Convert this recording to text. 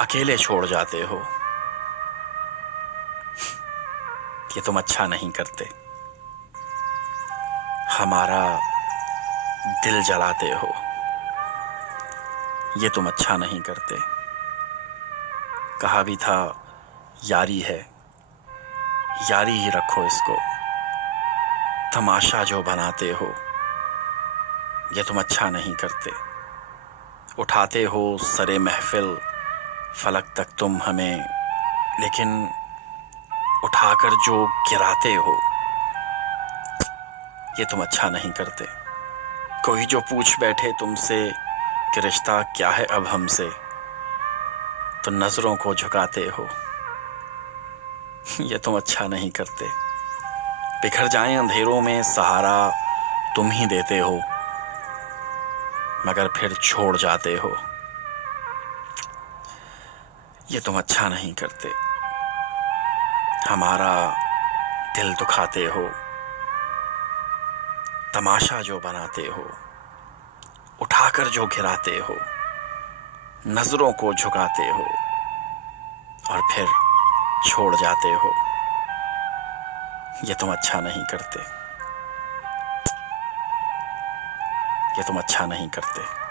अकेले छोड़ जाते हो। ये तुम अच्छा नहीं करते। हमारा दिल जलाते हो। ये तुम अच्छा नहीं करते। कहा भी था यारी है, यारी ही रखो इसको। तमाशा जो बनाते हो, ये तुम अच्छा नहीं करते। उठाते हो सरे महफिल, फलक तक तुम हमें, लेकिन उठाकर जो गिराते हो, ये तुम अच्छा नहीं करते। कोई जो पूछ बैठे तुमसे कि रिश्ता क्या है अब हमसे, तो नजरों को झुकाते हो। ये तुम अच्छा नहीं करते। बिखर जाएं अंधेरों में सहारा तुम ही देते हो, मगर फिर छोड़ जाते हो। ये तुम अच्छा नहीं करते। हमारा दिल दुखाते हो। तमाशा जो बनाते हो, उठाकर जो गिराते हो, नजरों को झुकाते हो और फिर छोड़ जाते हो। ये तुम अच्छा नहीं करते। ये तुम अच्छा नहीं करते।